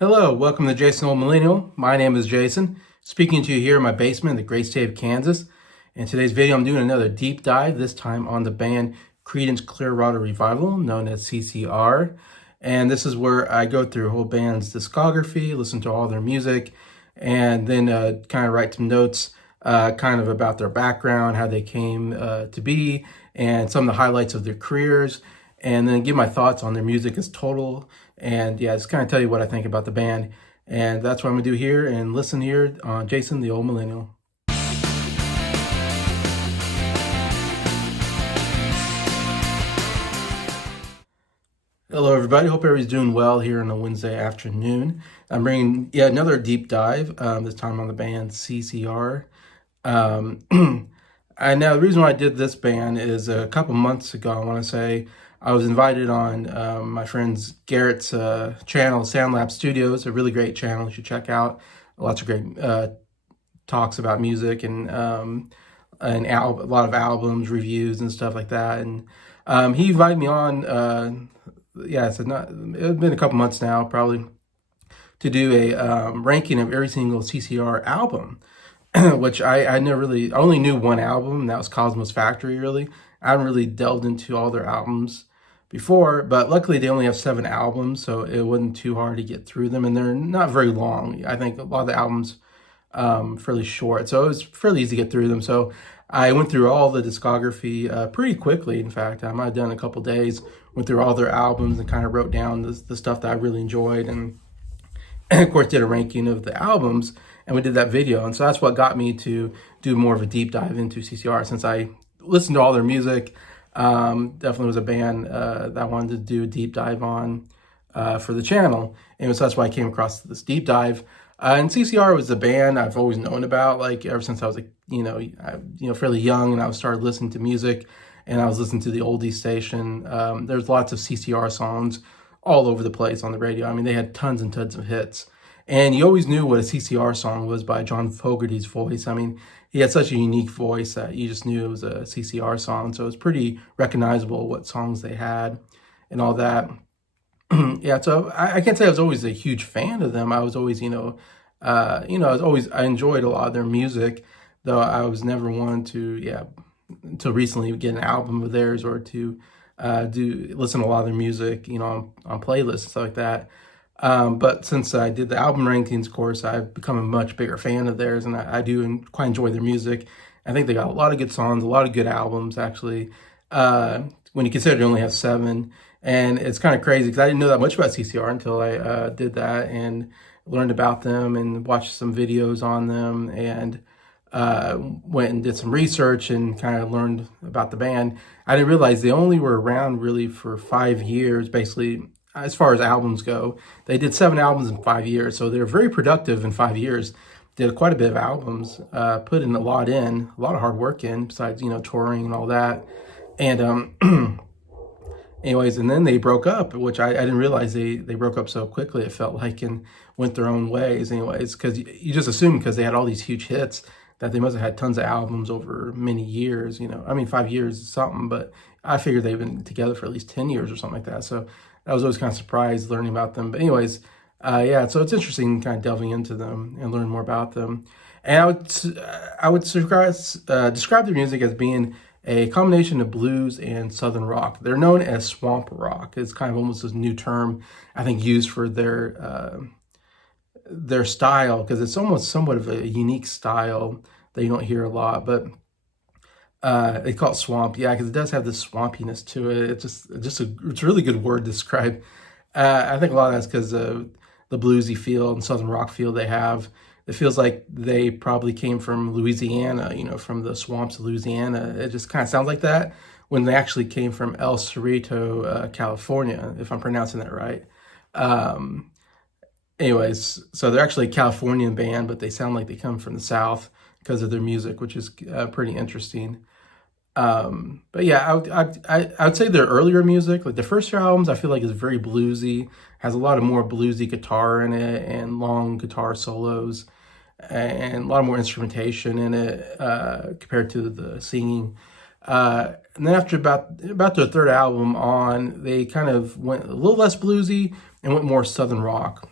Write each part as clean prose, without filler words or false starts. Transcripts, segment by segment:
Hello, welcome to Jason the Old Millennial. My name is Jason, speaking to you here in my basement in the great state of Kansas. In today's video, I'm doing another deep dive, this time on the band Creedence Clearwater Revival, known as CCR. And this is where I go through a whole band's discography, listen to all their music, and then kind of write some notes kind of about their background, how they came to be, and some of the highlights of their careers, and then give my thoughts on their music as total. And yeah, just kind of tell you what I think about the band. And that's what I'm gonna do here and listen here on Jason the Old Millennial. Hello, everybody. Hope everybody's doing well here on a Wednesday afternoon. I'm bringing yet another deep dive, this time on the band CCR. Um, I know the reason why I did this band is a couple months ago, I want to say, I was invited on my friend's Garrett's channel, Soundlab Studios, a really great channel you should check out. Lots of great talks about music and a lot of albums, reviews, and stuff like that. And he invited me on. Yeah, so it's been a couple months now, probably, to do a ranking of every single CCR album, which I never really, I only knew one album, and that was Cosmos Factory, really. I haven't really delved into all their albums before, but luckily they only have 7 albums, so it wasn't too hard to get through them, and they're not very long. I think a lot of the albums fairly short, so it was fairly easy to get through them. So I went through all the discography pretty quickly. In fact, I might have done a couple days, went through all their albums and kind of wrote down the stuff that I really enjoyed, and of course did a ranking of the albums, and we did that video. And so that's what got me to do more of a deep dive into CCR, since I listened to all their music. Definitely was a band that I wanted to do a deep dive on for the channel, and so that's why I came across this deep dive. And CCR was a band I've always known about, like ever since I was fairly young, and I started listening to music, and I was listening to the oldies station. There's lots of CCR songs all over the place on the radio. I mean, they had tons and tons of hits, and you always knew what a CCR song was by John Fogerty's voice. I mean, he had such a unique voice that you just knew it was a CCR song. So it was pretty recognizable what songs they had and all that. Yeah, so I can't say I was always a huge fan of them. I was always, I enjoyed a lot of their music, though I was never one to, until recently get an album of theirs or to listen to a lot of their music, on playlists and stuff like that. But since I did the album rankings course, I've become a much bigger fan of theirs, and I do quite enjoy their music. I think they got a lot of good songs, a lot of good albums, actually. When you consider they only have 7, and it's kind of crazy because I didn't know that much about CCR until I did that and learned about them and watched some videos on them, and went and did some research and kind of learned about the band. I didn't realize they only were around really for 5 years, basically, as far as albums go. They did 7 albums in 5 years, so they were very productive in 5 years. Did quite a bit of albums, put in, a lot of hard work in, besides, touring and all that. And anyways, and then they broke up, which I didn't realize they broke up so quickly, it felt like, and went their own ways anyways, because you just assume because they had all these huge hits that they must have had tons of albums over many years. I mean, 5 years is something, but I figured they've been together for at least 10 years or something like that. So I was always kind of surprised learning about them. But anyways, yeah, so it's interesting kind of delving into them and learn more about them. And I would describe their music as being a combination of blues and southern rock. They're known as swamp rock. It's kind of almost a new term, I think, used for their style, because it's almost somewhat of a unique style that you don't hear a lot. But they call it swamp, yeah, because it does have this swampiness to it. It's a really good word to describe. I think a lot of that's because of the bluesy feel and southern rock feel they have. It feels like they probably came from Louisiana, from the swamps of Louisiana. It just kind of sounds like that, when they actually came from El Cerrito, California, if I'm pronouncing that right. Anyways, so they're actually a Californian band, but they sound like they come from the South because of their music, which is pretty interesting. But yeah, I would say their earlier music, like the first 2 albums, I feel like is very bluesy, has a lot of more bluesy guitar in it and long guitar solos and a lot more instrumentation in it compared to the singing. And then after about their 3rd album on, they kind of went a little less bluesy and went more southern rock.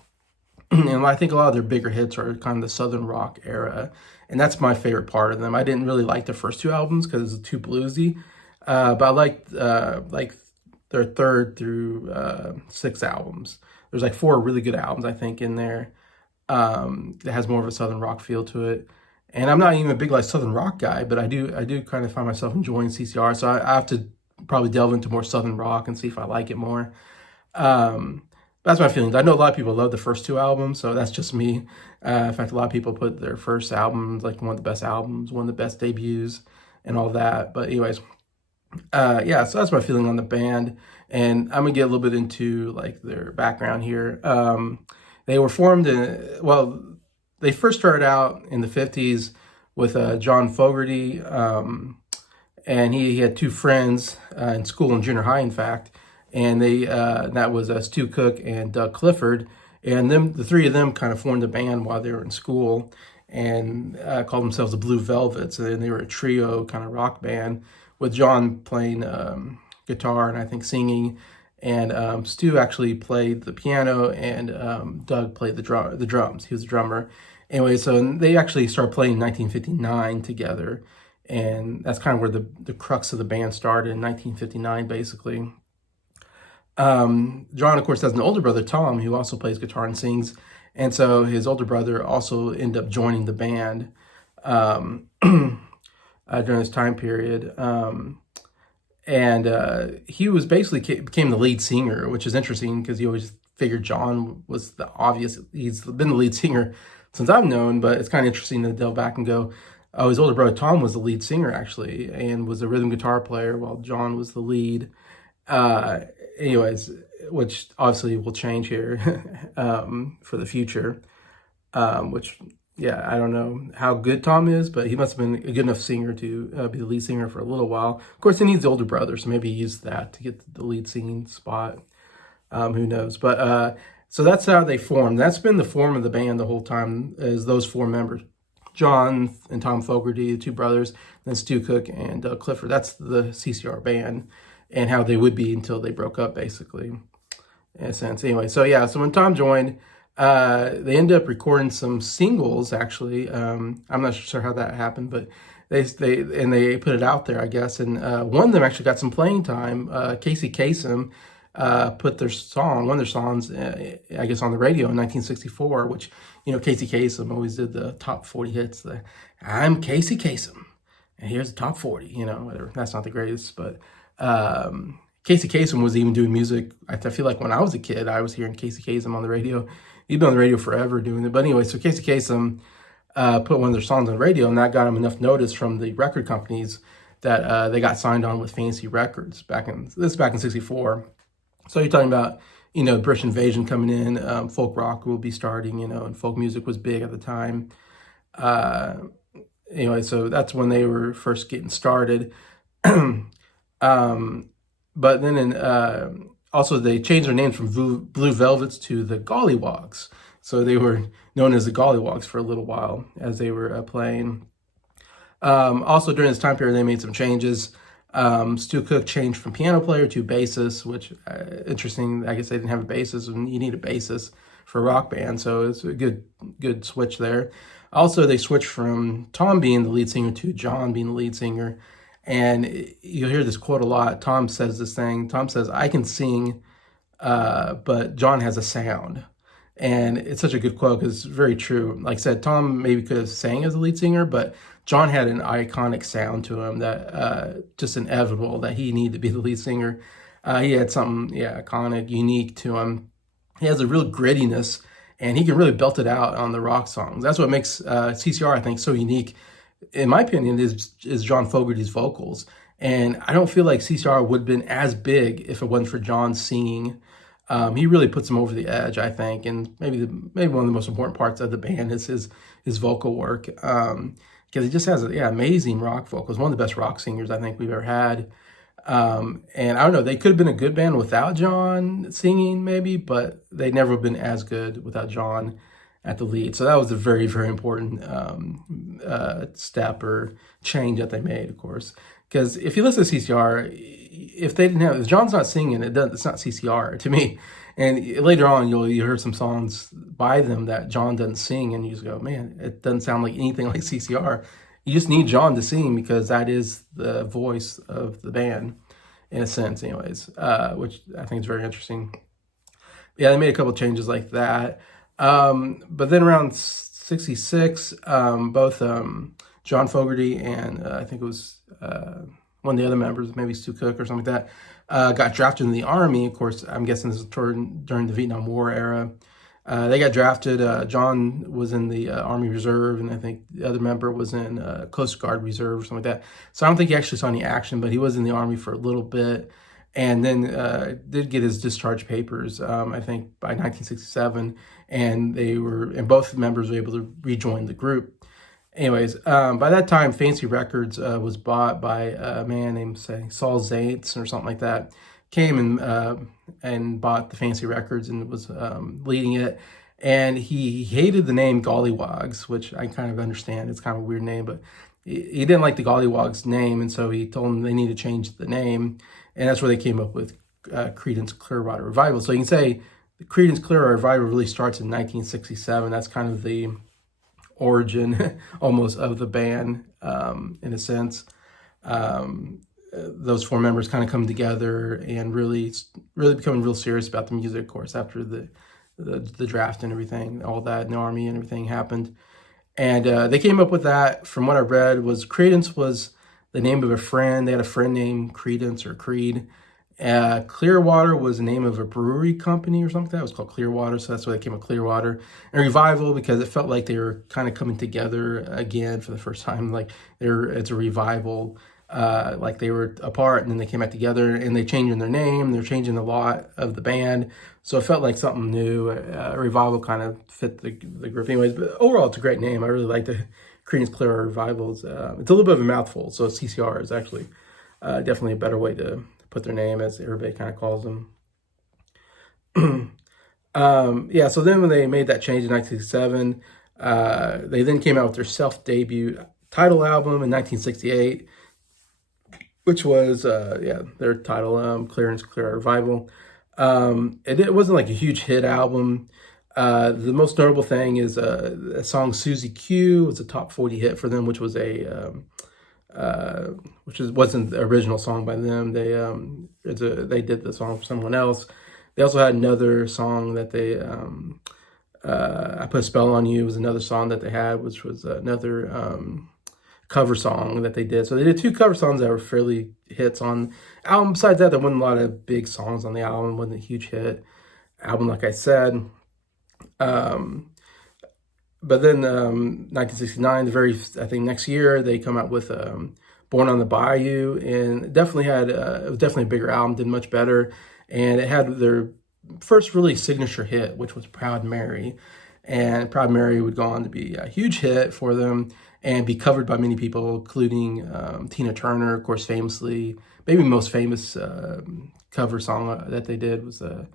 And I think a lot of their bigger hits are kind of the Southern rock era. And that's my favorite part of them. I didn't really like the first two albums because it's too bluesy. But I liked like their third through sixth albums. There's like four really good albums, I think, in there that has more of a Southern rock feel to it. And I'm not even a big like Southern rock guy, but I do kind of find myself enjoying CCR. So I have to probably delve into more Southern rock and see if I like it more. That's my feelings. I know a lot of people love the first two albums, so that's just me. In fact, a lot of people put their first album like one of the best albums, one of the best debuts, and all that. But anyways, yeah, so that's my feeling on the band. And I'm gonna get a little bit into like their background here. They were formed they first started out in the 50s with John Fogerty, and he had two friends in school in junior high, in fact, and that was Stu Cook and Doug Clifford, and the three of them kind of formed a band while they were in school, and called themselves the Blue Velvets, and they were a trio kind of rock band with John playing guitar and I think singing, and Stu actually played the piano, and Doug played the drums. He was a drummer. Anyway, so they actually started playing in 1959 together, and that's kind of where the crux of the band started in 1959, basically. John, of course, has an older brother, Tom, who also plays guitar and sings, and so his older brother also ended up joining the band during this time period. And he was basically became the lead singer, which is interesting because you always figured John was the obvious. He's been the lead singer since I've known, but it's kind of interesting to delve back and go, oh, his older brother Tom was the lead singer actually, and was a rhythm guitar player while John was the lead. Anyways, which obviously will change here for the future. Which, yeah, I don't know how good Tom is, but he must have been a good enough singer to be the lead singer for a little while. Of course, he needs the older brother, so maybe he used that to get the lead singing spot. Who knows? But so that's how they formed. That's been the form of the band the whole time, is those four members. John and Tom Fogerty, the two brothers, then Stu Cook and Clifford. That's the CCR band, and how they would be until they broke up, basically, in a sense. Anyway, so yeah, so when Tom joined, they ended up recording some singles, actually. I'm not sure how that happened, but they put it out there, I guess. And one of them actually got some playing time. Casey Kasem put one of their songs, I guess, on the radio in 1964, which, Casey Kasem always did the top 40 hits. I'm Casey Kasem, and here's the top 40, whatever. That's not the greatest, but Casey Kasem was even doing music. I feel like when I was a kid, I was hearing Casey Kasem on the radio. He'd been on the radio forever doing it. But anyway, so Casey Kasem put one of their songs on the radio, and that got him enough notice from the record companies that they got signed on with Fantasy Records back in '64. So you're talking about, British invasion coming in, folk rock will be starting, and folk music was big at the time. Anyway, so that's when they were first getting started. But then also they changed their names from Blue Velvets to the Gollywogs. So they were known as the Gollywogs for a little while as they were playing. Also during this time period, they made some changes. Stu Cook changed from piano player to bassist, which interesting. I guess they didn't have a bassist, and you need a bassist for a rock band, so it's a good switch there. Also, they switched from Tom being the lead singer to John being the lead singer, and you'll hear this quote a lot. Tom says this thing. Tom says, "I can sing, but John has a sound." And it's such a good quote because it's very true. Like I said, Tom maybe could have sang as a lead singer, but John had an iconic sound to him that just inevitable that he needed to be the lead singer. He had something, iconic, unique to him. He has a real grittiness, and he can really belt it out on the rock songs. That's what makes CCR, I think, so unique. In my opinion, is John Fogerty's vocals. And I don't feel like CCR would have been as big if it wasn't for John singing. He really puts him over the edge, I think, and maybe one of the most important parts of the band is his vocal work, because he just has amazing rock vocals. One of the best rock singers I think we've ever had. And I don't know, they could have been a good band without John singing, maybe, but they never have been as good without John at the lead. So that was a very, very important step or change that they made, of course. Because if you listen to CCR, if John's not singing, it's not CCR to me. And later on, you hear some songs by them that John doesn't sing, and you just go, man, it doesn't sound like anything like CCR. You just need John to sing because that is the voice of the band, in a sense, anyways, which I think is very interesting. Yeah, they made a couple changes like that. But then around 66, both John Fogerty and I think it was one of the other members, maybe Stu Cook or something like that, got drafted in the Army. Of course, I'm guessing this is during the Vietnam War era. They got drafted. John was in the Army Reserve, and I think the other member was in Coast Guard Reserve or something like that. So I don't think he actually saw any action, but he was in the Army for a little bit, and then did get his discharge papers, I think, by 1967, and both members were able to rejoin the group. Anyways, by that time, Fancy Records was bought by a man named, say, Saul Zaentz or something like that. Came and bought the Fancy Records and was leading it. And he hated the name Gollywogs, which I kind of understand. It's kind of a weird name, but he didn't like the Gollywogs name, and so he told them they need to change the name. And that's where they came up with Creedence Clearwater Revival. So you can say the Creedence Clearwater Revival really starts in 1967. That's kind of the origin almost of the band, in a sense. Those four members kind of come together and really becoming real serious about the music, of course, after the draft and everything, all that in the Army and everything happened. And they came up with that, from what I read, was Creedence was the name of a friend. They had a friend named Creedence or Creed. Clearwater was the name of a brewery company or something like that. It was called Clearwater, so that's why they came up with Clearwater. And Revival, because it felt like they were kind of coming together again for the first time. Like it's a revival, like they were apart and then they came back together, and they changing their name. They're changing a lot of the band, so it felt like something new. Revival kind of fit the group, anyways. But overall, it's a great name. I really like the Creedence Clearwater Revivals. It's a little bit of a mouthful, so CCR is actually definitely a better way to put their name, as everybody kind of calls them. Yeah, so then when they made that change in 1967, they then came out with their self-debut title album in 1968, which was, their title, Clearance Clear Revival. It wasn't like a huge hit album. The most notable thing is a song Susie Q was a top 40 hit for them, which was wasn't the original song by them. They did the song for someone else. They also had another song that they I Put a Spell on You was another song that they had, which was another cover song that they did. So they did two cover songs that were fairly hits on the album. Besides that, there wasn't a lot of big songs on the album. It wasn't a huge hit album, like I said. But then 1969, I think next year, they come out with Born on the Bayou, and it definitely it was definitely a bigger album, did much better. And it had their first really signature hit, which was Proud Mary. And Proud Mary would go on to be a huge hit for them and be covered by many people, including Tina Turner, of course, famously. Maybe the most famous cover song that they did was, the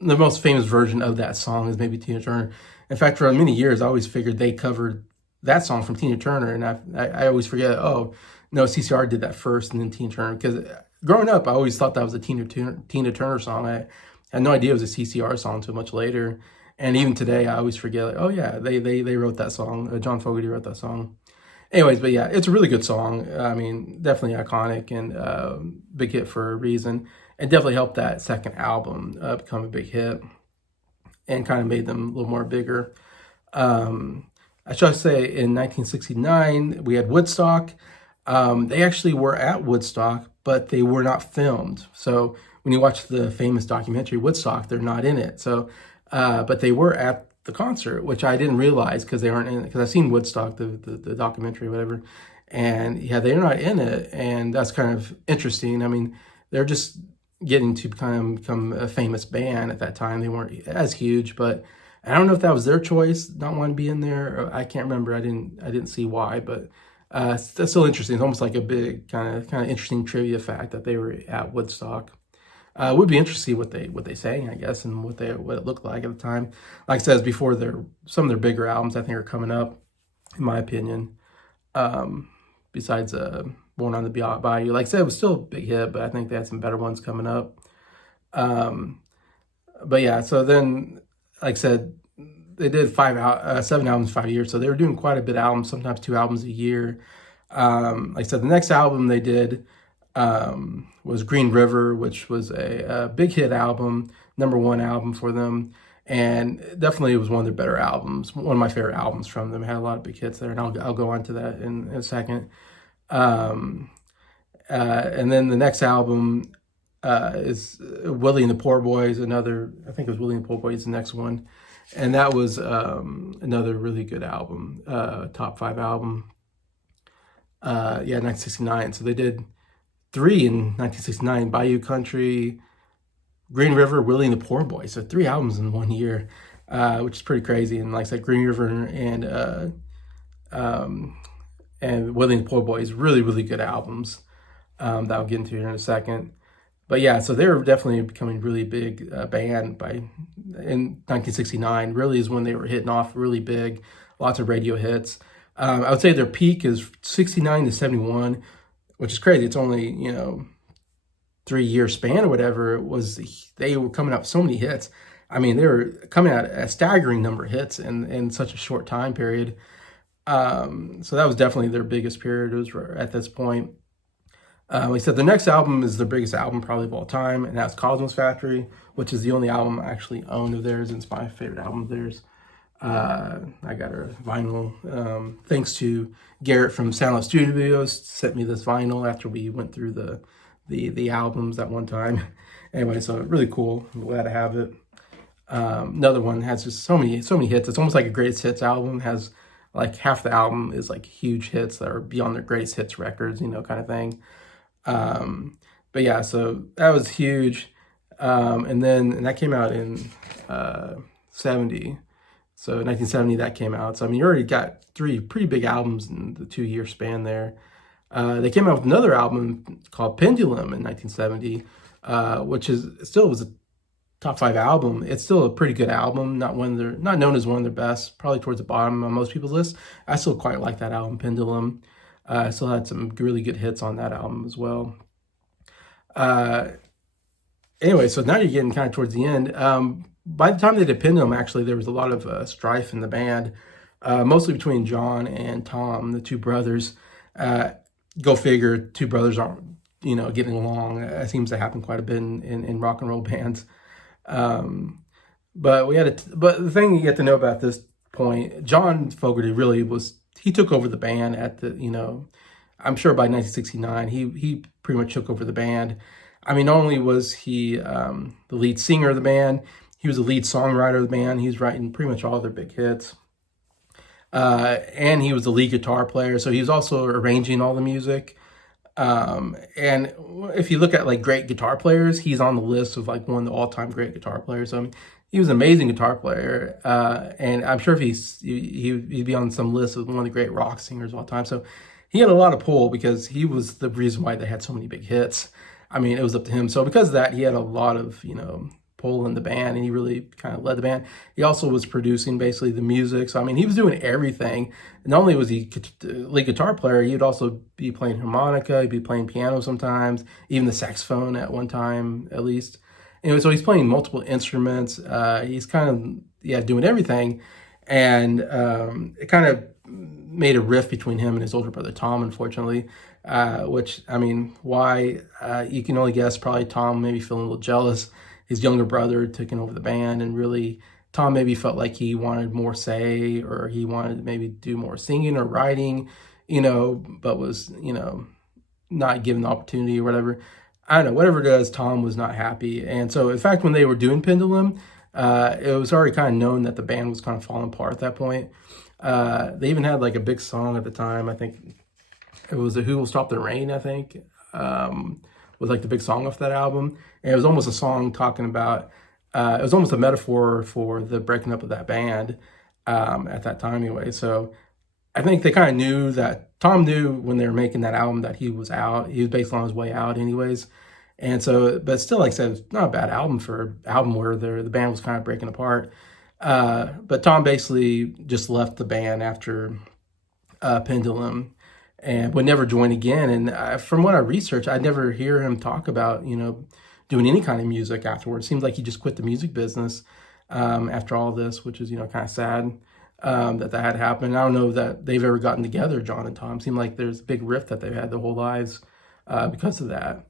most famous version of that song is maybe Tina Turner. In fact, for many years, I always figured they covered that song from Tina Turner, and I always forget, oh, no, CCR did that first and then Tina Turner, because growing up, I always thought that was a Tina Turner song. I had no idea it was a CCR song until much later. And even today, I always forget, like, oh yeah, they wrote that song. John Fogerty wrote that song. Anyways, but yeah, it's a really good song. I mean, definitely iconic and big hit for a reason. It definitely helped that second album become a big hit and kind of made them a little more bigger. I should say in 1969, we had Woodstock. They actually were at Woodstock, but they were not filmed. So when you watch the famous documentary Woodstock, they're not in it. So, but they were at the concert, which I didn't realize because they aren't in it. Because I've seen Woodstock, the documentary, whatever, and yeah, they're not in it, and that's kind of interesting. I mean, they're just getting to kind of become a famous band at that time. They weren't as huge, but I don't know if that was their choice, not wanting to be in there. I can't remember. I didn't see why, but that's still interesting. It's almost like a big kind of interesting trivia fact that they were at Woodstock. It would be interesting to see what they sang, I guess, and what it looked like at the time. Like I said, before some of their bigger albums, I think, are coming up, in my opinion. Besides Born on the Bayou, like I said, it was still a big hit, but I think they had some better ones coming up. But yeah, so then, like I said, they did 7 albums, 5 years. So they were doing quite a bit of albums, sometimes 2 albums a year. Like I said, the next album they did was Green River, which was a big hit album, #1 album for them. And definitely it was one of their better albums, one of my favorite albums from them. It had a lot of big hits there, and I'll go on to that in a second. Um, and then the next album is Willie and the Poor Boys, I think it was Willie and the Poor Boys, the next one. And that was another really good album, top 5 album. 1969. So they did 3 in 1969, Bayou Country, Green River, Willie and the Poor Boys. So 3 albums in 1 year, which is pretty crazy. And like I said, Green River and Willie and the Poor Boys, really, really good albums that I'll get into here in a second. But yeah, so they were definitely becoming really big band in 1969. Really is when they were hitting off really big, lots of radio hits. I would say their peak is 69 to 71, which is crazy. It's only 3 year span or whatever. They were coming out with so many hits. I mean, they were coming out a staggering number of hits in such a short time period. So that was definitely their biggest period. It was at this point. Like I said, the next album is their biggest album probably of all time, and that's Cosmos Factory, which is the only album I actually own of theirs, and it's my favorite album of theirs. I got a vinyl, thanks to Garrett from Sound Studios, sent me this vinyl after we went through the albums that one time. Anyway, so really cool. I'm glad to have it. Another one has just so many hits. It's almost like a greatest hits album. It has like half the album is like huge hits that are beyond their greatest hits records, kind of thing. But yeah, so that was huge. And that came out in 70. So 1970 that came out. So I mean, you already got 3 pretty big albums in the 2 year span there. They came out with another album called Pendulum in 1970, which still was a top 5 album. It's still a pretty good album. Not known as one of their best. Probably towards the bottom on most people's lists. I still quite like that album, Pendulum. I still had some really good hits on that album as well. Anyway, so now you're getting kind of towards the end. By the time they did Pendulum, actually, there was a lot of strife in the band, mostly between John and Tom, the 2 brothers. Go figure, 2 brothers aren't, getting along. It seems to happen quite a bit in rock and roll bands. But the thing you get to know about this point, John Fogerty really he took over the band I'm sure by 1969, he pretty much took over the band. I mean, not only was he the lead singer of the band, he was the lead songwriter of the band. He was writing pretty much all their big hits. And he was the lead guitar player, so he was also arranging all the music. And if you look at like great guitar players, he's on the list of like one of the all-time great guitar players. So I mean, he was an amazing guitar player, and I'm sure if he'd be on some list of one of the great rock singers of all time. So he had a lot of pull because he was the reason why they had so many big hits. I mean, it was up to him. So because of that, he had a lot of pull in the band, and he really kind of led the band. He also was producing basically the music. So I mean, he was doing everything. Not only was he lead guitar player, he would also be playing harmonica, he'd be playing piano sometimes, even the saxophone at one time at least. Anyway, so he's playing multiple instruments. He's kind of doing everything, and it kind of made a rift between him and his older brother Tom, unfortunately. Which I mean, why you can only guess. Probably Tom maybe feeling a little jealous. His younger brother taking over the band, and really Tom maybe felt like he wanted more say, or he wanted to maybe do more singing or writing, but was, not given the opportunity or whatever. I don't know, whatever it is, Tom was not happy. And so, in fact, when they were doing Pendulum, it was already kind of known that the band was kind of falling apart at that point. They even had like a big song at the time. I think it was Who Will Stop the Rain, I think. Was like the big song off that album. And it was almost a song talking about, it was almost a metaphor for the breaking up of that band at that time anyway. So I think they kind of knew that, Tom knew when they were making that album that he was out. He was basically on his way out anyways. And so, but still, like I said, it's not a bad album for an album where the band was kind of breaking apart. But Tom basically just left the band after Pendulum, and would never join again. And from what I researched, I never hear him talk about, doing any kind of music afterwards. Seems like he just quit the music business after all this, which is, kind of sad that had happened. I don't know that they've ever gotten together, John and Tom. Seemed like there's a big rift that they've had their whole lives because of that.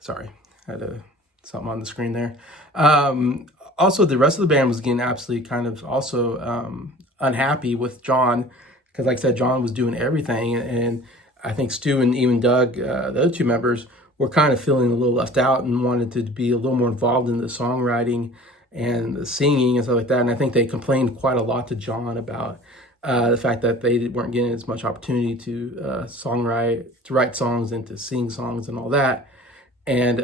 Sorry, I had something on the screen there. Also, the rest of the band was getting absolutely kind of also unhappy with John, because like I said, John was doing everything, and I think Stu and even Doug, the other two members, were kind of feeling a little left out and wanted to be a little more involved in the songwriting and the singing and stuff like that. And I think they complained quite a lot to John about the fact that they weren't getting as much opportunity to write songs and to sing songs and all that. And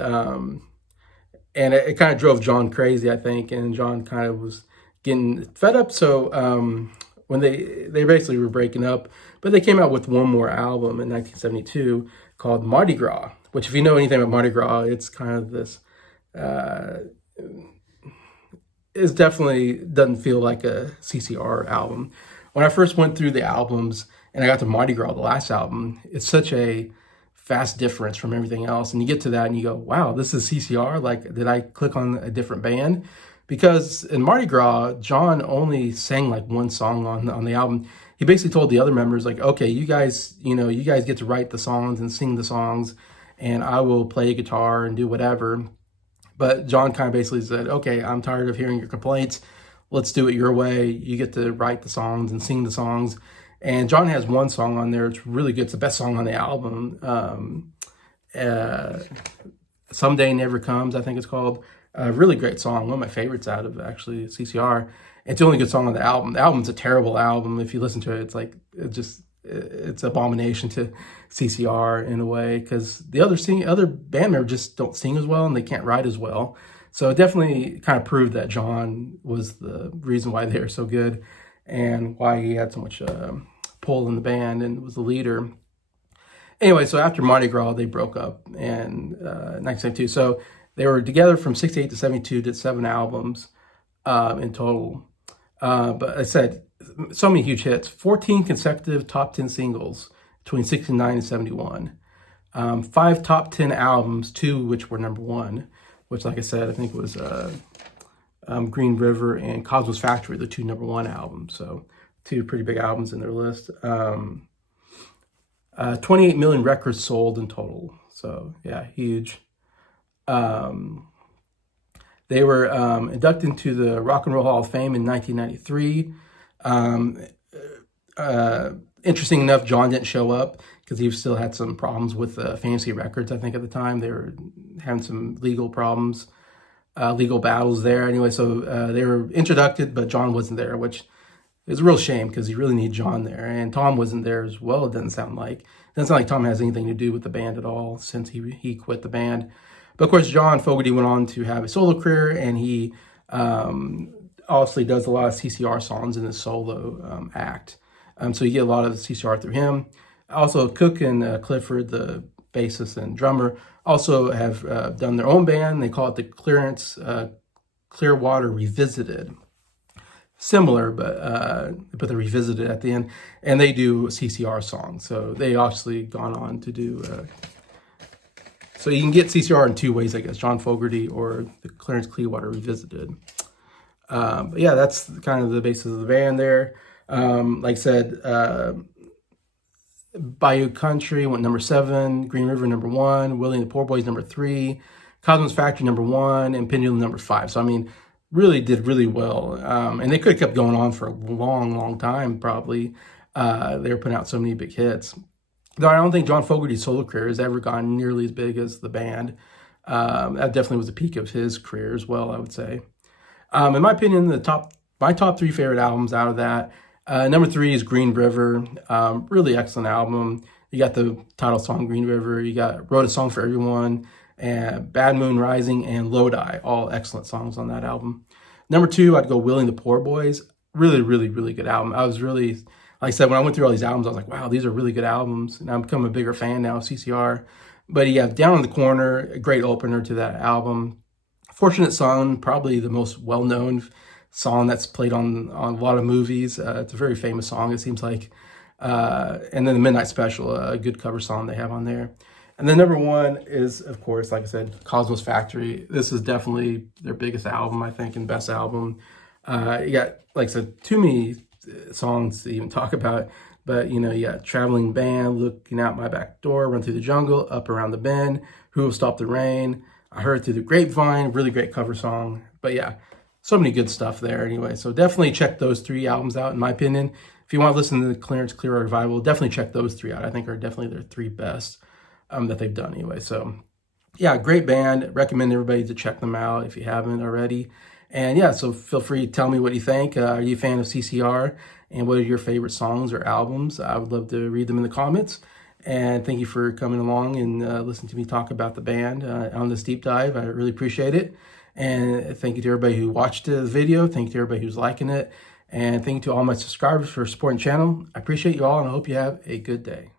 it kind of drove John crazy, I think, and John kind of was getting fed up. So when they basically were breaking up, but they came out with one more album in 1972 called Mardi Gras, which, if you know anything about Mardi Gras, it's kind of this, it definitely doesn't feel like a CCR album. When I first went through the albums and I got to Mardi Gras, the last album, it's such a vast difference from everything else. And you get to that and you go, wow, this is CCR? Like, did I click on a different band? Because in Mardi Gras, John only sang like one song on the album. He basically told the other members, like, okay, you guys get to write the songs and sing the songs, and I will play guitar and do whatever. But John kind of basically said, okay, I'm tired of hearing your complaints. Let's do it your way. You get to write the songs and sing the songs. And John has one song on there. It's really good. It's the best song on the album. Someday Never Comes, I think it's called. A really great song. One of my favorites out of actually CCR. It's the only good song on the album. The album's a terrible album. If you listen to it, it's like, it's abomination to CCR in a way, because the other band members just don't sing as well and they can't write as well. So it definitely kind of proved that John was the reason why they were so good and why he had so much pull in the band and was the leader. Anyway, so after Mardi Gras, they broke up in 1972. So they were together from 68 to 72, did 7 albums in total. But I said, so many huge hits, 14 consecutive top 10 singles between 69 and 71. 5 top 10 albums, 2 which were number 1, which, like I said, I think was Green River and Cosmo's Factory, the 2 number 1 albums. So 2 pretty big albums in their list. 28 million records sold in total. So yeah, huge. They were inducted into the Rock and Roll Hall of Fame in 1993. Interesting enough, John didn't show up because he still had some problems with Fantasy Records, I think, at the time. They were having some legal problems, legal battles there. Anyway, so they were inducted, but John wasn't there, which is a real shame because you really need John there. And Tom wasn't there as well, it doesn't sound like. It doesn't sound like Tom has anything to do with the band at all since he quit the band. But of course, John Fogerty went on to have a solo career, and he obviously does a lot of CCR songs in his solo act. So you get a lot of CCR through him. Also, Cook and Clifford, the bassist and drummer, also have done their own band. They call it the Clearwater Revisited. Similar, but they're revisited at the end. And they do CCR songs. So they obviously gone on to do... So you can get CCR in 2 ways, I guess, John Fogerty or the Clarence Clearwater Revisited. But yeah, that's kind of the basis of the band there. Like I said, Bayou Country went number 7, Green River number 1, Willie and the Poor Boys number 3, Cosmo's Factory number 1, and Pendulum number 5. So I mean, really did really well. And they could have kept going on for a long, long time, probably. They were putting out so many big hits. Though I don't think John Fogerty's solo career has ever gone nearly as big as the band. That definitely was the peak of his career as well, I would say. In my opinion, my top 3 favorite albums out of that, number 3 is Green River. Really excellent album. You got the title song, Green River. You got Wrote a Song for Everyone, and Bad Moon Rising, and Lodi. All excellent songs on that album. Number 2, I'd go Willie and the Poor Boys. Really, really, really good album. I was really... Like I said, when I went through all these albums, I was like, wow, these are really good albums. And I've become a bigger fan now of CCR. But yeah, Down in the Corner, a great opener to that album. Fortunate Son, probably the most well-known song that's played on a lot of movies. It's a very famous song, it seems like. And then the Midnight Special, a good cover song they have on there. And then number one is, of course, like I said, Cosmos Factory. This is definitely their biggest album, I think, and best album. You got, like I said, too many songs to even talk about. But, you know, you got Traveling Band, Looking Out My Back Door, Run Through the Jungle, Up Around the Bend, Who Will Stop the Rain, I Heard Through the Grapevine, really great cover song. But yeah, so many good stuff there anyway. So definitely check those 3 albums out, in my opinion. If you want to listen to the Clearwater Revival, definitely check those 3 out. I think are definitely their 3 best that they've done anyway. So yeah, great band. Recommend everybody to check them out if you haven't already. And yeah, so feel free to tell me what you think. Are you a fan of CCR? And what are your favorite songs or albums? I would love to read them in the comments. And thank you for coming along and listening to me talk about the band on this deep dive. I really appreciate it. And thank you to everybody who watched the video. Thank you to everybody who's liking it. And thank you to all my subscribers for supporting the channel. I appreciate you all, and I hope you have a good day.